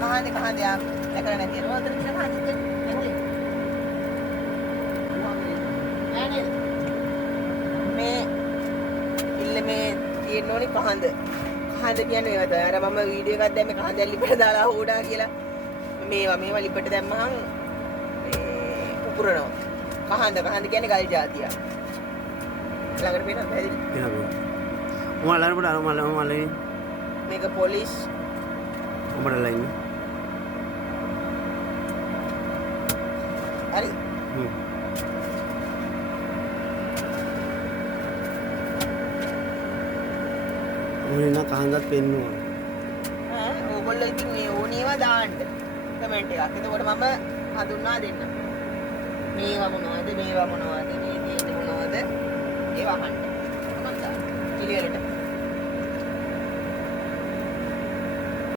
කහඳ යා දැකලා නැති නෝ උතන තියෙන කහඳ මේ ඉල්ල මේ තියෙන්න ඕනේ කහඳ කියන්නේ ඒවා තමයි. අර මම වීඩියෝ එකක් දැම්මේ කහඳ ලිපට දාලා හොඩා කියලා. මේවා ලිපට දැම්මහම මේ පුපුරනවා. කහඳ කියන්නේ ගල් జాතිය. ළඟට පේනවද පැහැදිලි? පේනවා. මලනේ මේක පොලිස් උඹට ලයින්. හරි. මොනිනා කහන්දත් පෙන්නවා. ඕගොල්ලෝ ඉතින් මේ ඕනේවා දාන්න කමෙන්ට් එකක්. එතකොට මම හඳුන්වා දෙන්න. මේවා මොනවද? මේ තියෙන්නේ මොනවද? ඒවා අහන්න. මම දාන්න. පිළිවෙලට.